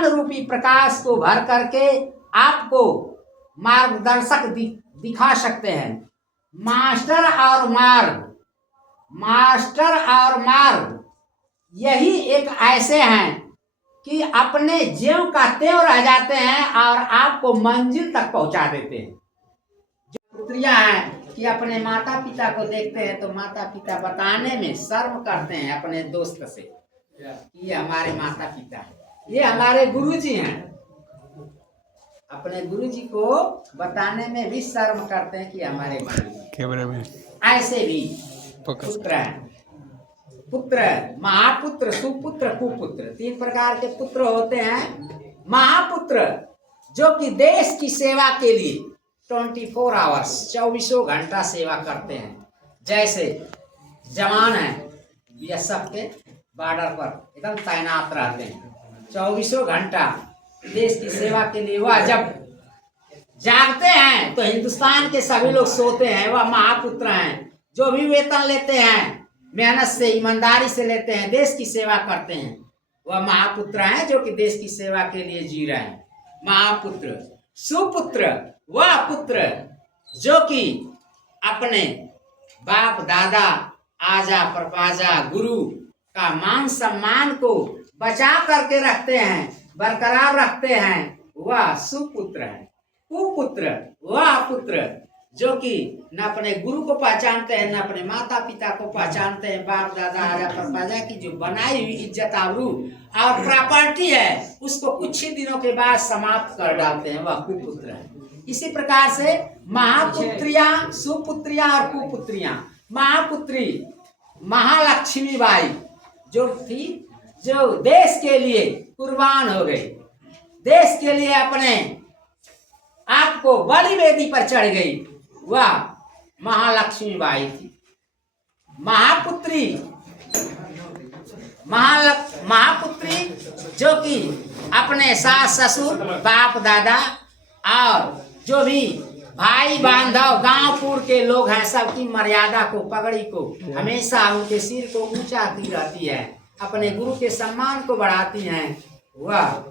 ज्ञान रूपी प्रकाश को भर करके आपको मार्गदर्शक दिखा सकते हैं। मास्टर और मार्ग यही एक ऐसे हैं कि अपने ज्यों का त्यों रह जाते हैं और आपको मंजिल तक पहुंचा देते हैं। जो पुत्रियां हैं कि अपने माता पिता को देखते हैं तो माता पिता बताने में शर्म करते हैं अपने दोस्त से कि ये हमारे माता पिता हैं, ये हमारे गुरुजी हैं। अपने गुरुजी को बताने में भी शर्म करते हैं कि हमारे गुरुजी। ऐसे भी पुत्र हैं। पुत्र, महापुत्र, सुपुत्र, कुपुत्र, 3 प्रकार के पुत्र होते हैं। महापुत्र जो कि देश की सेवा के लिए 24 आवर्स 24 घंटा सेवा करते हैं। जैसे जवान है बीएसएफ के बॉर्डर पर एकदम तैनात रहते हैं 24 घंटा देश की सेवा के लिए। वह जब जागते हैं तो हिंदुस्तान के सभी लोग सोते हैं। वह महापुत्र हैं। जो भी वेतन लेते हैं मेहनत से ईमानदारी से लेते हैं, देश की सेवा करते हैं। वह महापुत्र हैं जो कि देश की सेवा के लिए जी रहे हैं। महापुत्र। सुपुत्र वह पुत्र जो कि अपने बाप दादा आजा परपाजा गुरु का मान सम्मान को बचा करके रखते हैं, बरकरार रखते हैं, वह सुपुत्र है। कुपुत्र वह पुत्र जो कि न अपने गुरु को पहचानते हैं, न अपने माता पिता को पहचानते हैं। बाप दादा आजा परपाजा की जो बनाई हुई इज्जत आबरू और प्रॉपर्टी है उसको कुछ ही दिनों के बाद समाप्त कर डालते हैं, वह कुपुत्र है। इसी प्रकार से महापुत्रियां, सुपुत्रियां और कुपुत्रियां। महापुत्री महालक्ष्मी बाई जो थी, जो देश के लिए कुर्बान हो गई, देश के लिए अपने आपको बलि वेदी पर चढ़ गई, वह महालक्ष्मी बाई थी। महापुत्री महापुत्री जो कि अपने सास ससुर बाप दादा और जो भी भाई बांधव गांवपुर के लोग हैं सबकी मर्यादा को, पगड़ी को हमेशा उनके सिर को ऊंचा की रहती है, अपने गुरु के सम्मान को बढ़ाती हैं, वह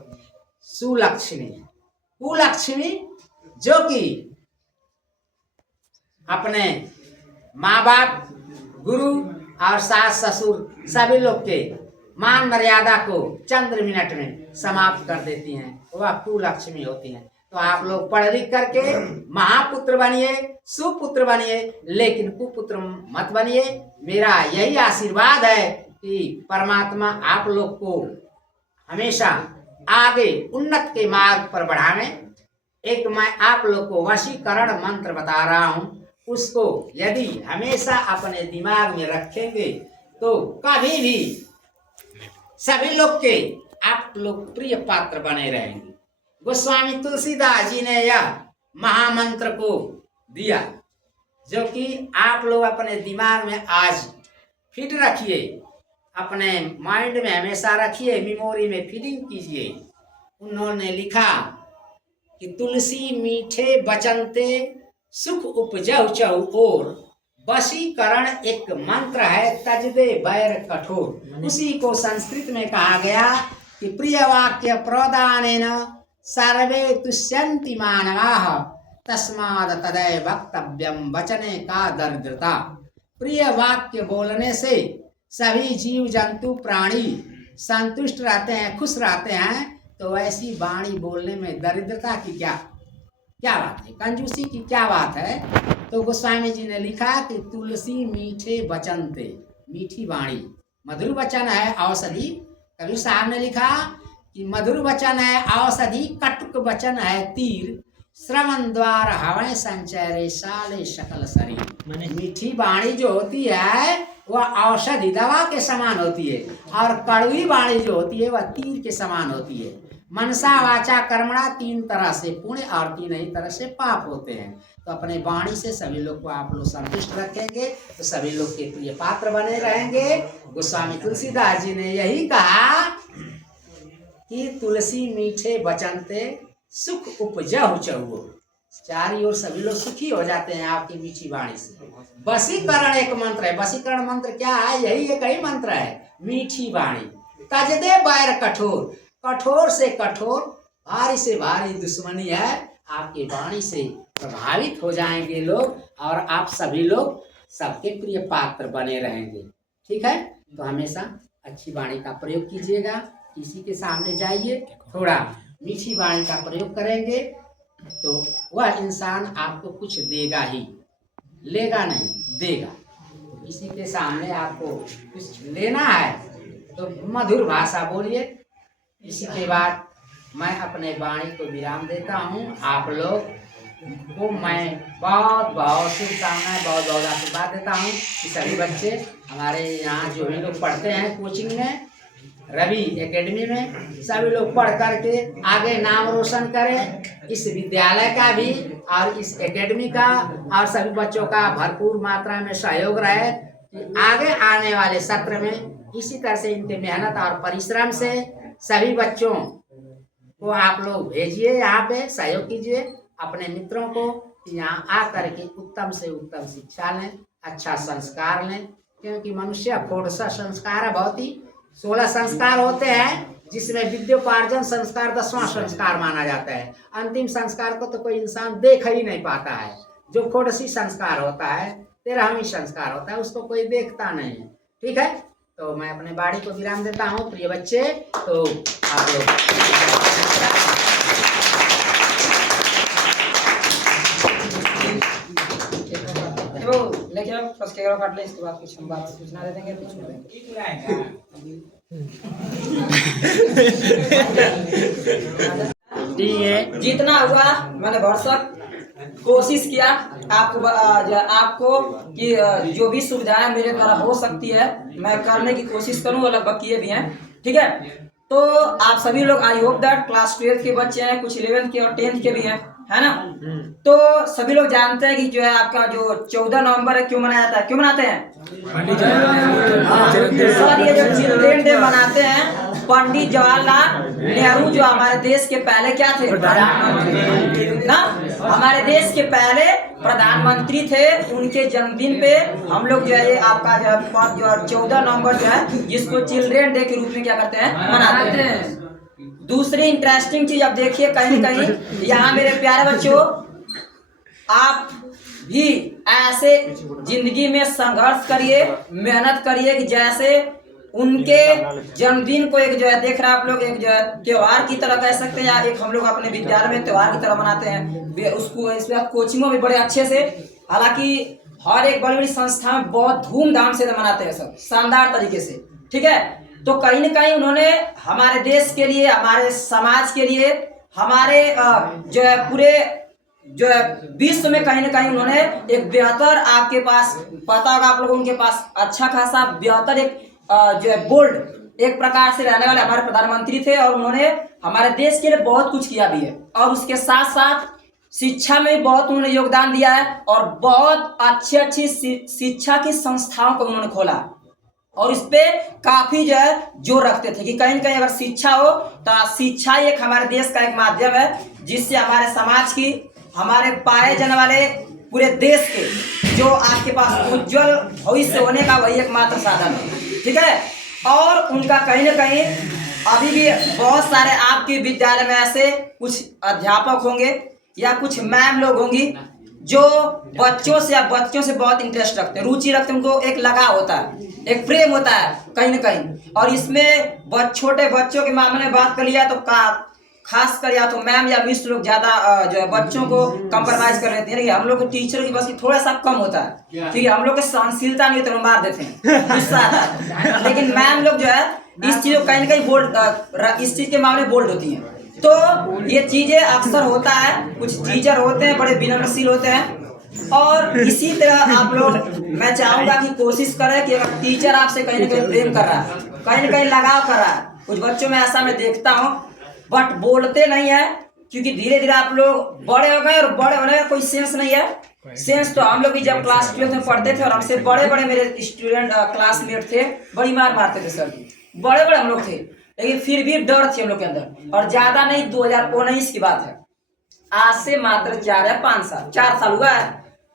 सुलक्ष्मी। कुलक्ष्मी जो कि अपने माँ बाप गुरु और सास ससुर सभी लोग के मान मर्यादा को चंद्र मिनट में समाप्त कर देती हैं, वह कुलक्ष्मी होती हैं। तो आप लोग पढ़ लिख करके महापुत्र बनिए, सुपुत्र बनिए, लेकिन कुपुत्र मत बनिए। मेरा यही आशीर्वाद है कि परमात्मा आप लोग को हमेशा आगे उन्नत के मार्ग पर बढ़ावे। एक मैं आप लोग को वशीकरण मंत्र बता रहा हूँ, उसको यदि हमेशा अपने दिमाग में रखेंगे तो कभी भी सभी लोग के आप लोग प्रिय पात्र बने रहेंगे। गोस्वामी तुलसीदास जी ने यह महामंत्र को दिया जो कि आप लोग अपने दिमाग में आज फिट रखिए, अपने माइंड में हमेशा रखिए, मेमोरी में फीडिंग कीजिए। उन्होंने लिखा कि तुलसी मीठे बचनते सुख उपजौ चहु ओर, वशीकरण एक मंत्र है तजदे बैर कठोर। उसी को संस्कृत में कहा गया कि प्रिय वाक्य प्रदानेन सर्वे तुष्यन्ति मानवाः, तस्माद तदै वक्तव्यम वचने का दरिद्रता। प्रिय वाक्य बोलने से सभी जीव जंतु प्राणी संतुष्ट रहते हैं, खुश रहते हैं। तो ऐसी वाणी बोलने में दरिद्रता की क्या बात है, कंजूसी की क्या बात है। तो गोस्वामी जी ने लिखा कि तुलसी मीठे वचन थे, मीठी वाणी, मधुर वचन है औषधि। कबीर साहब ने लिखा कि मधुर वचन है औषधि, कटुक वचन है तीर, श्रवण द्वार हवै संचरे साले सकल शरीर। मीठी वाणी जो होती है वह औषधि दवा के समान होती है, और कड़वी वाणी जो होती है वह तीर के समान होती है। मनसा वाचा कर्मणा 3 तरह से पुण्य और 3 ही तरह से पाप होते हैं। तो अपने वाणी से सभी लोग को आप लोग संतुष्ट रखेंगे तो सभी लोग के प्रिय पात्र बने रहेंगे। गोस्वामी तुलसीदास जी ने यही कहा कि तुलसी मीठे बचनते सुख उपजहु चहुओ। चारों ओर सभी लोग सुखी हो जाते हैं आपकी मीठी वाणी से। वशीकरण एक मंत्र है। वशीकरण मंत्र क्या है? यही एक ही मंत्र है, मीठी वाणी। तजदे बैर कठोर, कठोर से कठोर, भारी से भारी दुश्मनी है, आपकी वाणी से प्रभावित हो जाएंगे लोग और आप सभी लोग सबके प्रिय पात्र बने रहेंगे। ठीक है, तो हमेशा अच्छी वाणी का प्रयोग कीजिएगा। किसी के सामने जाइए, थोड़ा मीठी वाणी का प्रयोग करेंगे तो वह इंसान आपको कुछ देगा ही, लेगा नहीं, देगा। तो किसी के सामने आपको कुछ लेना है तो मधुर भाषा बोलिए। इसी के बाद मैं अपने वाणी को विराम देता हूँ। आप लोग को मैं बहुत बहुत शुभकामनाएं, बहुत बहुत आशीर्वाद देता हूँ कि सभी बच्चे हमारे यहाँ जो भी लोग पढ़ते हैं कोचिंग में, रवि एकेडमी में, सभी लोग पढ़ करके आगे नाम रोशन करें, इस विद्यालय का भी और इस एकेडमी का, और सभी बच्चों का भरपूर मात्रा में सहयोग रहे कि आगे आने वाले सत्र में इसी तरह से इनके मेहनत और परिश्रम से सभी बच्चों को आप लोग भेजिए, यहाँ पे सहयोग कीजिए अपने मित्रों को कि यहाँ आ करके उत्तम से उत्तम शिक्षा लें, अच्छा संस्कार लें, क्योंकि मनुष्य षोडश संस्कार बहुत ही 16 संस्कार होते हैं, जिसमें विद्योपार्जन संस्कार 10वां संस्कार माना जाता है। अंतिम संस्कार को तो कोई इंसान देख ही नहीं पाता है। जो षोडशी संस्कार होता है, 13वां संस्कार होता है, उसको कोई देखता नहीं है। ठीक है, तो मैं अपने वाणी को विराम देता हूँ प्रिय बच्चे। तो आप लोग लेकिन अब फर्स्ट के काट ले, इसके बाद कुछ हम बात सूचना दे देंगे, कुछ जितना हुआ मैंने भरसक कोशिश किया आपको कि जो भी सुविधाएं मेरे द्वारा हो सकती है मैं करने की कोशिश करूं, और लगभग किए भी हैं। ठीक है, तो आप सभी लोग आई होप दैट क्लास 12 के बच्चे हैं, कुछ 11th के और 10th के भी हैं, है ना। तो सभी लोग जानते हैं कि जो है आपका जो 14 नवंबर है क्यों मनाया जाता है, क्यों मनाते हैं सर? ये जो चिल्ड्रेन डे मनाते हैं, पंडित जवाहरलाल नेहरू जो हमारे देश के पहले क्या थे, प्रधानमंत्री ना, हमारे देश के पहले प्रधानमंत्री थे। उनके जन्मदिन पे हम लोग जो है आपका जो 14 नवंबर जो है, जिसको चिल्ड्रेन डे के रूप में क्या करते हैं, मनाते हैं। दूसरी इंटरेस्टिंग चीज अब देखिए, कहीं न कहीं यहाँ मेरे प्यारे बच्चों, आप भी ऐसे जिंदगी में संघर्ष करिए, मेहनत करिए कि जैसे उनके जन्मदिन को एक जो है देख रहे हैं आप लोग, एक जो है त्योहार की तरह कह सकते हैं, या एक हम लोग अपने विद्यालय में त्योहार की तरह मनाते हैं उसको। इस बार कोचिंगों में बड़े अच्छे से, हालांकि हर एक बड़ी बड़ी संस्था में बहुत धूमधाम से मनाते हैं सब, शानदार तरीके से। ठीक है, तो कहीं न कहीं उन्होंने हमारे देश के लिए, हमारे समाज के लिए, हमारे जो है पूरे जो है विश्व में कहीं न कहीं उन्होंने एक बेहतर, आपके पास पता होगा आप लोगों, उनके पास अच्छा खासा बेहतर एक जो है बोल्ड एक प्रकार से रहने वाले हमारे प्रधानमंत्री थे, और उन्होंने हमारे देश के लिए बहुत कुछ किया भी है, और उसके साथ साथ शिक्षा में भी बहुत उन्होंने योगदान दिया है, और बहुत अच्छी शिक्षा की संस्थाओं को उन्होंने खोला, और इस पे काफी जो है जोर रखते थे कि कहीं न कहीं अगर शिक्षा हो तो शिक्षा ही एक हमारे देश का एक माध्यम है, जिससे हमारे समाज की, हमारे पाए जाने वाले पूरे देश के जो आपके पास उज्जवल भविष्य होने का वही एकमात्र साधन है। ठीक है, और उनका कहीं न कहीं अभी भी बहुत सारे आपके विद्यालय में ऐसे कुछ अध्यापक होंगे या कुछ मैम लोग होंगी जो बच्चों से बहुत इंटरेस्ट रखते हैं, रुचि रखते हैं, उनको एक लगाव होता है, एक प्रेम होता है कहीं न कहीं। और इसमें छोटे बच्चों के मामले में बात कर लिया तो खास कर या तो मैम या मिस लोग ज्यादा जो है बच्चों को कंप्रोमाइज कर लेते हैं। हम लोग टीचर की बस थोड़ा सा कम होता है, ठीक है, हम लोग की सहनशीलता नहीं तो मार देते हैं, गुस्सा आता है। लेकिन मैम लोग जो है इस चीज को कहीं न कहीं बोल्ड, इस चीज के मामले बोल्ड होती हैं। तो ये चीजें अक्सर होता है, कुछ टीचर होते हैं बड़े विनम्रशील होते हैं, और इसी तरह आप लोग, मैं चाहूंगा कि कोशिश करें कि अगर टीचर आपसे कहीं न कहीं प्रेम कर रहा है, कहीं न कहीं लगाव कर रहा है, कुछ बच्चों में ऐसा मैं देखता हूँ बट बोलते नहीं है, क्योंकि धीरे धीरे आप लोग बड़े हो गए, और बड़े होने का कोई सेंस नहीं है। सेंस तो हम लोग भी जब क्लास 12 में पढ़ते थे और हमसे बड़े बड़े मेरे स्टूडेंट क्लासमेट थे, बड़ी मार मारते थे सर, बड़े बड़े हम लोग थे, लेकिन फिर भी डर थी हम लोग के अंदर। और ज्यादा नहीं, 2019 की बात है, आज से मात्र 4 साल हुआ है,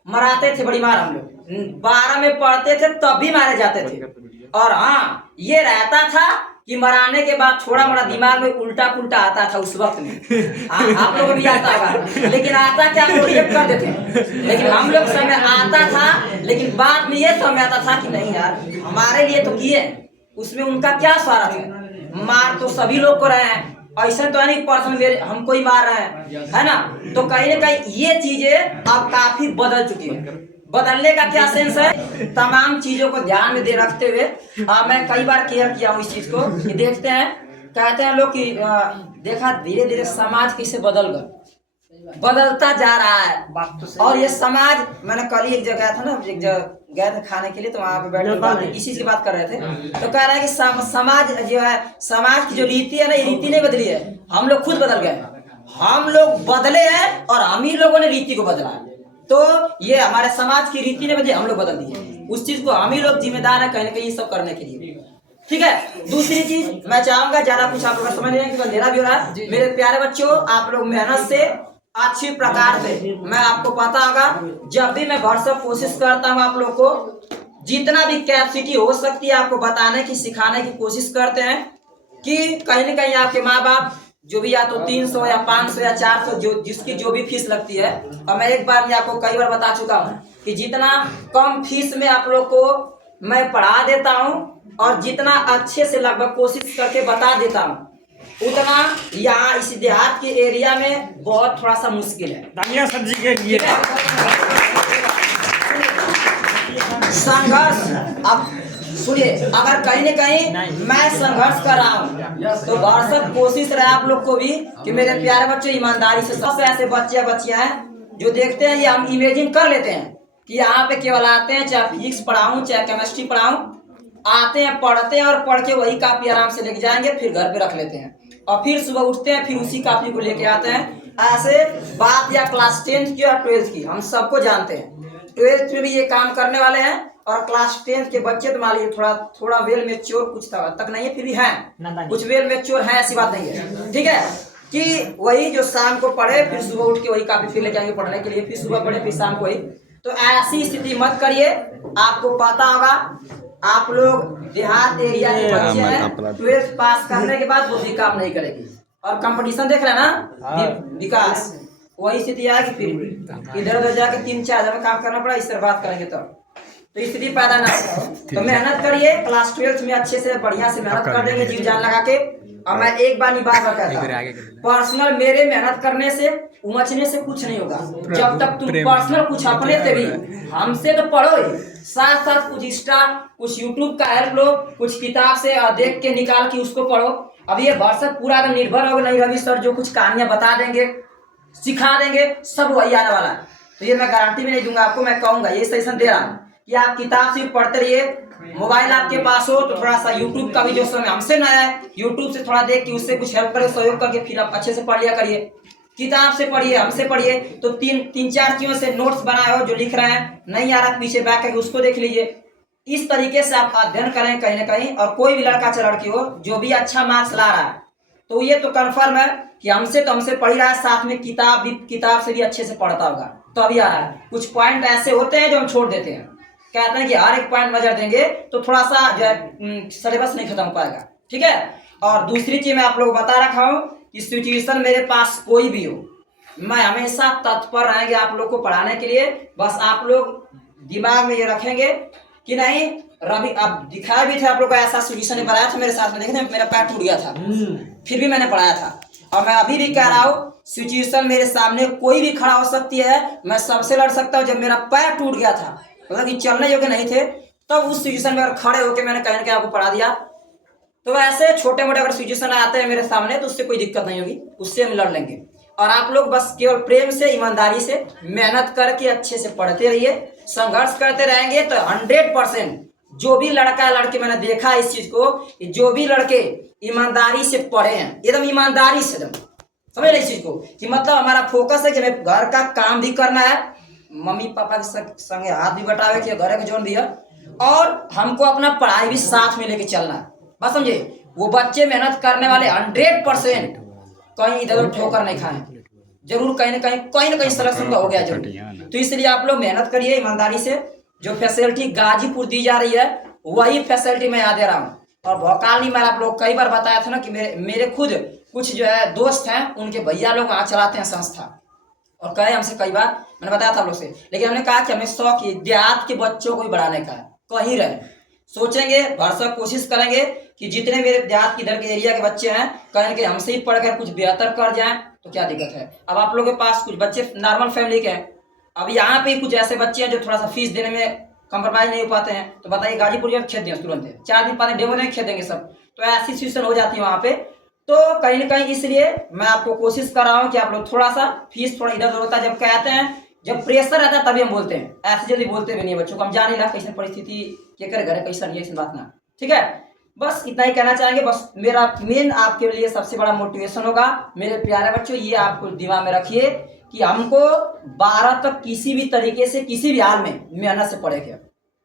मराते थे बड़ी मार हम लोग। 12 में पढ़ते थे तब भी मारे जाते थे। और हाँ, ये रहता था कि मराने के बाद थोड़ा मोड़ा दिमाग में उल्टा पुल्टा आता था उस वक्त में। आप लोगों को भी आता होगा, लेकिन आता क्या, हम लोग रेप कर देते हैं। लेकिन हम लोग समय आता था, लेकिन बाद में ये समय आता था कि नहीं यार, हमारे लिए तो किए, उसमें उनका क्या स्वार्थ है। मार तो सभी लोग को रहे हैं, ऐसा तो नहीं पर्सन मेरे हमको ही मार रहे हैं, है ना। तो कहीं ना कहीं ये चीजें अब काफी बदल चुकी है। बदलने का क्या सेंस है, तमाम चीजों को ध्यान में दे रखते हुए मैं कई बार केयर किया हूँ इस चीज को कि देखते हैं, कहते हैं लोग कि देखा धीरे धीरे समाज कैसे बदलता जा रहा है। और ये समाज, मैंने कल ही एक जगह था ना, एक जगह गए थे खाने के लिए, तो वहाँ पे बैठ के इसी की बात कर रहे थे। तो कह रहा है कि समाज जो है, समाज की जो रीति है ना, ये रीति नहीं बदली है, हम लोग खुद बदल गए। हम लोग बदले हैं और हम ही लोगों ने रीति को बदला है। तो ये हमारे समाज की रीति ने बदली, हम लोग बदल दिए, उस चीज को हम ही लोग जिम्मेदार है कहीं ना कहीं सब करने के लिए। ठीक है। दूसरी चीज मैं चाहूंगा, ज्यादा कुछ आप लोग समझ नहीं है कि अंधेरा भी हो रहा है। मेरे प्यारे बच्चों, आप लोग मेहनत से अच्छी प्रकार से, मैं आपको पता होगा जब भी मैं भरसक कोशिश करता हूँ आप लोग को जितना भी कैपेसिटी हो सकती है आपको बताने की, सिखाने की कोशिश करते हैं कि कहीं न कहीं आपके माँ बाप जो भी, या तो 300 या 500 या 400 जो जिसकी जो भी फीस लगती है, और मैं एक बार आपको कई बार बता चुका हूँ कि जितना कम फीस में आप लोग को मैं पढ़ा देता हूँ और जितना अच्छे से लगभग कोशिश करके बता देता हूँ, उतना यहाँ इस देहात के एरिया में बहुत थोड़ा सा मुश्किल है। सब्जी के लिए संघर्ष, अब सुनिए, अगर कहीं न कहीं मैं संघर्ष कर रहा हूँ तो भरसक कोशिश रहे आप लोग को भी कि मेरे प्यारे बच्चे ईमानदारी से, सब ऐसे बच्चे बच्चियां हैं जो देखते हैं, ये हम इमेजिन कर लेते हैं कि यहाँ पे केवल आते हैं, चाहे फिजिक्स पढ़ाऊं चाहे केमिस्ट्री पढ़ाऊं, आते हैं, पढ़ते हैं और पढ़ के वही कापी आराम से लेके जाएंगे, फिर घर पे रख लेते हैं और फिर सुबह उठते हैं, फिर उसी कापी को लेके आते हैं। ऐसे बात या क्लास 10th की और 12th की हम सबको जानते हैं, 12th में भी ये काम करने वाले हैं और क्लास 10th के बच्चे तो मान लीजिए थोड़ा वेल मेच्योर कुछ तक नहीं है, फिर भी हैं कुछ वेल मेच्योर है, ऐसी बात नहीं है। ठीक है, कि वही जो शाम को पढ़े, फिर सुबह उठ के वही कापी फिर लेके आएंगे पढ़ने के लिए, फिर सुबह पढ़े, फिर शाम को वही। तो ऐसी स्थिति मत करिए। आपको पता होगा आप लोग देहात एरिया के बच्चे हैं, 12th पास करने के बाद वो भी काम नहीं करेगी और कंपटीशन देख रहे हैं ना, विकास, वही स्थिति आएगी, फिर इधर उधर जाके 3-4 हजार में काम करना पड़ा, इस तरह बात करेंगे तो स्थिति पैदा ना हो। तो मेहनत करिए, क्लास 12th में अच्छे से बढ़िया से मेहनत कर देंगे जीव जान लगा के। और मैं एक बार नहीं बार कहता हूं, पर्सनल मेरे मेहनत करने से उमचने से कुछ नहीं होगा। जब तक तुम पर्सनल कुछ अपने से भी, हमसे तो पढ़ो ही, साथ साथ कुछ इंस्टा, कुछ यूट्यूब का हेल्प लो, कुछ किताब से देख के निकाल के उसको पढ़ो। अब ये भरसक पूरा अगर निर्भर होगा नहीं, रवि सर जो कुछ कहानियां बता देंगे, सिखा देंगे, सब वही आने वाला है। तो ये मैं गारंटी भी नहीं दूंगा आपको, मैं कहूंगा ये सजेशन दे रहा हूँ कि आप किताब से पढ़ते रहिए। मोबाइल आपके पास हो तो थोड़ा सा यूट्यूब का भी जो समय हमसे नया है, यूट्यूब से थोड़ा देख के उससे कुछ हेल्प करके, सहयोग करके फिर आप अच्छे से पढ़ लिया करिए। किताब से पढ़िए, हमसे पढ़िए, तो 3-4 चीजों से नोट्स बनाए हो जो लिख रहे हैं, नहीं आ रहा पीछे बैक करके उसको देख लीजिए। इस तरीके से आप अध्ययन करें कहीं ना कहीं। और कोई भी लड़का चाहे लड़की हो जो भी अच्छा मार्क्स ला रहा है, तो ये तो कन्फर्म है कि हमसे पढ़ रहा है, साथ में किताब से भी अच्छे से पढ़ता होगा, तो अभी आ रहा है। कुछ पॉइंट ऐसे होते हैं जो हम छोड़ देते हैं, कहते हैं कि हर एक पॉइंट नजर देंगे तो थोड़ा सा जो है सिलेबस नहीं खत्म हो पाएगा। ठीक है। और दूसरी चीज मैं आप लोगों को बता रखा हूँ कि सिचुएशन मेरे पास कोई भी हो, मैं हमेशा तत्पर रहेंगे आप लोग को पढ़ाने के लिए। बस आप लोग दिमाग में ये रखेंगे कि नहीं, रवि अब दिखाया भी था आप लोग को, ऐसा सिचुएशन ने बनाया था मेरे साथ में, देखते मेरा पैर टूट गया था, फिर भी मैंने पढ़ाया था। और मैं अभी भी कह रहा हूँ, सिचुएशन मेरे सामने कोई भी खड़ा हो सकती है, मैं सबसे लड़ सकता हूँ। जब मेरा पैर टूट गया था, मतलब कि चलने योग्य नहीं थे, तब उस सिचुएशन में अगर खड़े होकर मैंने कहीं ना कहीं आपको पढ़ा दिया। तो वैसे छोटे मोटे अगर सिचुएशन आते हैं मेरे सामने तो उससे कोई दिक्कत नहीं होगी, उससे हम लड़ लेंगे। और आप लोग बस केवल प्रेम से, ईमानदारी से मेहनत करके अच्छे से पढ़ते रहिए, संघर्ष करते रहेंगे तो 100% जो भी लड़का लड़के, मैंने देखा इस चीज को, जो भी लड़के ईमानदारी से पढ़े हैं, एकदम ईमानदारी से, एकदम समझ रहे इस चीज को, कि मतलब हमारा फोकस है कि हमें घर का काम भी करना है, मम्मी पापा के संगे हाथ भी बटावे कि घर के जोन भी है, और हमको अपना पढ़ाई भी साथ में लेके चलना है। बस समझे, वो बच्चे मेहनत करने वाले 100% कहीं इधर उधर ठोकर नहीं खाए, जरूर कहीं ना कहीं सिलेक्शन का हो गया जरूर। तो इसलिए आप लोग मेहनत करिए ईमानदारी से। जो फैसिलिटी गाजीपुर दी जा रही है वही फैसिलिटी मैं यहाँ दे रहा हूँ। और भौकाल नहीं मारा। आप लोग कई बार बताया था ना कि मेरे खुद कुछ जो है दोस्त हैं, उनके भैया लोग वहाँ चलाते हैं संस्था, और कहे हमसे कई बार, मैंने बताया था आप लोग से, लेकिन हमने कहा कि हमें शौक ये देहात के बच्चों को भी बढ़ाने का है। कहीं रहे सोचेंगे, भरसक कोशिश करेंगे कि जितने मेरे देहात की इधर के एरिया के बच्चे हैं, कहीं कि हमसे ही पढ़कर कुछ बेहतर कर जाएं तो क्या दिक्कत है। अब आप लोगों के पास कुछ बच्चे नॉर्मल फैमिली के हैं, अब यहाँ पे कुछ ऐसे बच्चे हैं जो थोड़ा सा फीस देने में कंप्रोमाइज नहीं हो पाते हैं, तो बताइए गाजीपुर या खेत दें तुरंत है, 4 दिन 5 दिन डेमो नहीं खेत देंगे सब, तो ऐसी सिचुएशन हो जाती है वहाँ पे। तो कहीं ना कहीं इसलिए मैं आपको कोशिश कर रहा हूँ कि आप लोग थोड़ा सा फीस थोड़ा इधर उधर होता है, जब कहते हैं जब प्रेशर रहता है तभी हम बोलते हैं, ऐसे जल्दी बोलते भी नहीं बच्चों को, हम जान ही ला कैसे परिस्थिति के कर घर है कैसा नहीं है, ऐसी बात ना। ठीक है, बस इतना ही कहना चाहेंगे। बस मेरा मेन आपके लिए सबसे बड़ा मोटिवेशन होगा मेरे प्यारे बच्चों, ये आपको दिमाग में रखिए कि हमको 12 तक किसी भी तरीके से किसी भी हाल में मेहनत से पढ़ेंगे।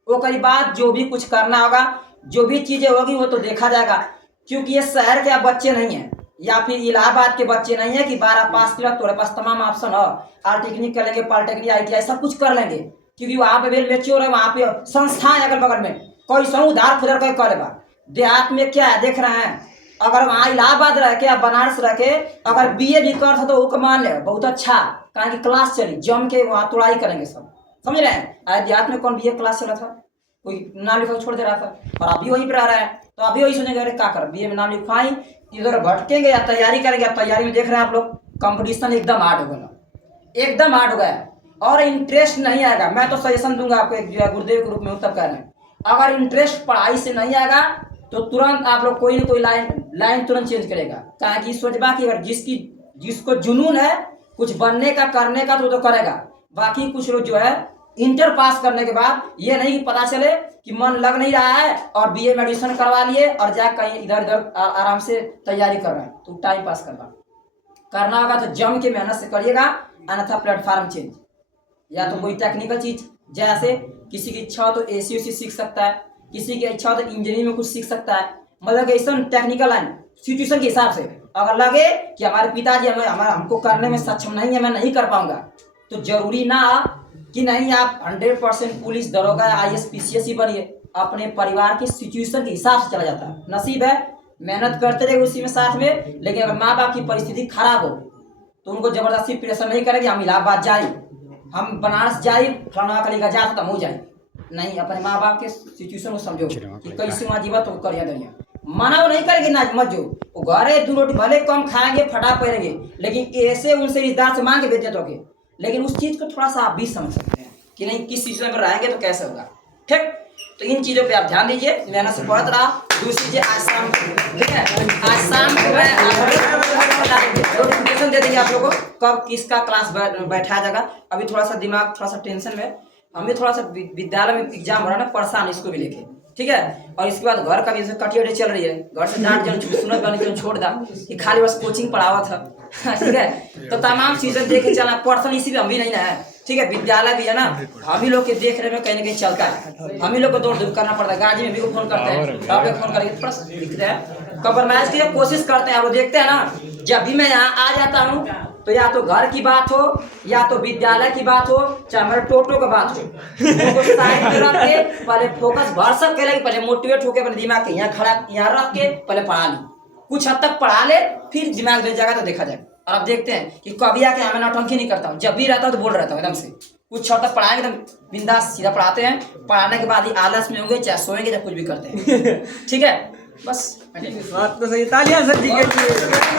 वो कई बात जो भी कुछ करना होगा, जो भी चीजें होगी वो तो देखा जाएगा, क्योंकि ये शहर के आप बच्चे नहीं हैं या फिर इलाहाबाद के बच्चे नहीं है कि 12 पास किया तुम्हारे पास तमाम ऑप्शन हो, पॉलिटेक्निक कर लेंगे, पॉलिटेक्निक ITI सब कुछ कर लेंगे, क्योंकि वहाँ पे वेल मेच्योर है, वहाँ पे संस्थाएं अगल बगल में कोई सौ उधार खुदर कर करेगा। देहात में क्या है देख रहे हैं, अगर वहाँ इलाहाबाद रह के या बनारस रह के अगर BA भी कर तो वो मान ले बहुत अच्छा, कहा कि क्लास चली जम के वहाँ तोड़ाई करेंगे सब, समझ रहे हैं। आज देहात में कौन BA क्लास चला था, कोई नाम लिखा छोड़ दे रहा था, और अभी वहीं पर आ रहा है, तो अभी वही सोचेंगे अरे क्या कर BA में नाम लिखवाई, इधर भटकेंगे या तैयारी करेंगे। अब तैयारी में देख रहे हैं आप लोग कंपटीशन एकदम हार्ड हो गया, एकदम हार्ड हो गया, और इंटरेस्ट नहीं आएगा। मैं तो सजेशन दूंगा आपको, एक जो है गुरुदेव के रूप में तब कह रहे हैं, अगर इंटरेस्ट पढ़ाई से नहीं आएगा तो तुरंत आप लोग कोई ना कोई लाइन तुरंत चेंज करेगा, कहा कि सोचबा कि अगर जिसको जुनून है कुछ बनने का करने का तो करेगा। बाकी कुछ लोग जो है इंटर पास करने के बाद ये नहीं पता चले कि मन लग नहीं रहा है और BA में एडमिशन करवा लिए और जा कहीं इधर उधर आराम से तैयारी कर रहे हैं, तो टाइम पास करना होगा तो जम के मेहनत से करिएगा, अन्यथा प्लेटफॉर्म चेंज, या तो कोई टेक्निकल चीज, जैसे किसी की इच्छा हो तो AC सीख सकता है, किसी की इच्छा हो तो इंजीनियरिंग में कुछ सीख सकता है, मतलब ऐसा टेक्निकल लाइन सिचुएशन के हिसाब से। अगर लगे कि हमारे पिताजी हमको करने में सक्षम नहीं है, मैं नहीं कर पाऊंगा, तो जरूरी ना कि नहीं आप 100% पुलिस दरोगा IAS PCS ही बनिए, अपने परिवार की सिचुएशन के हिसाब से चला जाता है। नसीब है मेहनत करते रहे उसी में साथ में, लेकिन अगर माँ बाप की परिस्थिति खराब हो तो उनको जबरदस्ती प्रेशर नहीं करेंगे हम इलाहाबाद जाए, हम बनारस जाए, फलाना करेगा जा तो हम हो जाए, नहीं, अपने माँ बाप के सिचुएशन को समझो कि कैसे वहाँ जीवा तो करिया दरिया, मना वो नहीं करेंगे ना मत जो, वो घरे 2 रोटी भले कम खाएंगे फटा पड़ेंगे, लेकिन ऐसे उनसे रिश्तेदार से मांग के भेज देते हो, लेकिन उस चीज को थोड़ा सा आप भी समझ सकते हैं कि नहीं किस सिचुएशन में रहेंगे तो कैसे होगा। ठीक, तो इन चीजों पे आप ध्यान दीजिए, मेहनत से पढ़त रहा। दूसरी चीज आज शाम, ठीक है, आज शाम नोटिफिकेशन दे देंगे आप लोगों को कब किसका क्लास बैठाया जाएगा। अभी थोड़ा सा दिमाग थोड़ा सा टेंशन में, हमें थोड़ा सा विद्यालय में एग्जाम हो रहा है ना, परेशान इसको भी लेके, ठीक है। और इसके बाद घर का भी कटिया चल रही है, घर से डांट जन सुनत बनी जन छोड़ दा कि खाली बस कोचिंग पढ़ावा था, ठीक है। तो तमाम चीजें देखे चलना पर्सन इसी में हम भी नहीं ना है, ठीक है। विद्यालय भी है ना, हम ही लोग के देख रहे में कहीं ना कहीं चलता है, हम ही लोग को दौड़ धूप करना पड़ता है, गाड़ी में भी फोन करते हैं, आप लोग फोन करके थोड़ा लिखते हैं, कम्प्रोमाइज की कोशिश करते हैं। आप देखते हैं ना, जब भी मैं यहाँ आ जाता हूँ तो या तो घर की बात हो या तो विद्यालय की बात हो, चाहे हमारे टोटो की बात हो, तो साइड में रख के पहले फोकस भर सब के लगे, पहले मोटिवेट होकर अपने दिमाग के यहाँ खड़ा यहाँ रख के पहले पढ़ा ली, कुछ हद तक पढ़ा ले, फिर दिमाग दे जाएगा तो देखा जाएगा। और आप देखते हैं कि कभी आके हमें नौटंकी नहीं करता हूँ, जब भी रहता हूँ तो बोल रहता हूँ एकदम से, कुछ हद तक पढ़ाएंगे एकदम बिंदास सीधा पढ़ाते हैं, पढ़ाने के बाद ही आलस में होंगे चाहे सोएंगे चाहे कुछ भी करते हैं, ठीक है। बस बात तो सही, तालियां सर जी के लिए।